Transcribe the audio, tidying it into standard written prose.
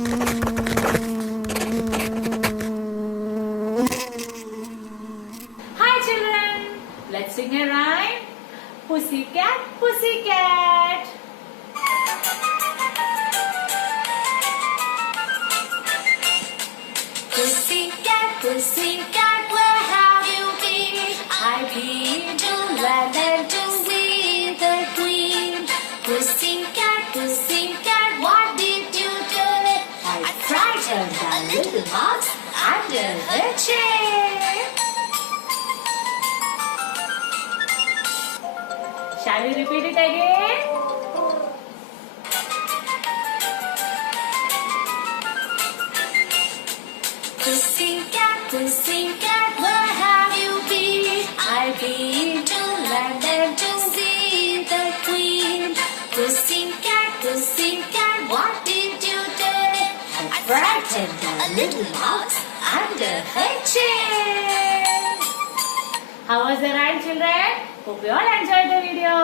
Hi children, let's sing a rhyme. Pussycat, pussycat. Pussycat, pussycat, where have you been? I've been to land and to see the queen. Pussycat, pussycat, what did you do? I frightened the little mouse under her chair. Shall we repeat it again? Pussycat, pussycat, where have you been? I've been to land and to see the queen. Pussycat, pussycat, what did you do? I frightened a little mouse under her chair. How was the rhyme, children? Hope you all enjoyed the video.